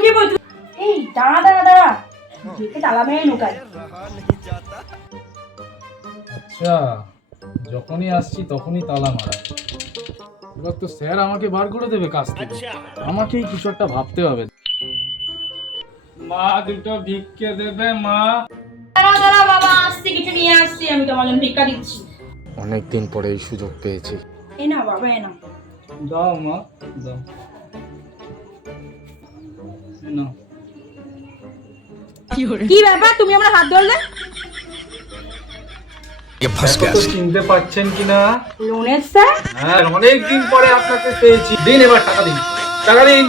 লুকিয়ে পড়ে। এই দাঁড়া দাঁড়া দাঁড়া, গেটে তালা মেরে ঢোকাই। আচ্ছা, যখনই আসছি তখনই তালা মারা। এবার তো স্যার আমাকে বার করে দেবে কাজ থেকে, আমাকেই কিছু একটা ভাবতে হবে। মা, দুটো ভিক্ষে দেবে মা? দাঁড়া দাঁড়া বাবা, আসছি, কিছু নিয়ে আসছি, আমি তোমার জন্য ভিক্ষা দিচ্ছি। অনেকদিন পরে এই সুযোগ পেয়েছি। এই না বাবা, এই না। দাও মা, দাও। এই নাও। কি ব্যাপার, তুমি আমার হাত ধরলে? তো চিনতে পারছেন কিনা? লোনের স্যার? হ্যাঁ, অনেকদিন পরে আপনাকে পেয়েছি। দিন, এবার টাকা দিন, টাকা দিন।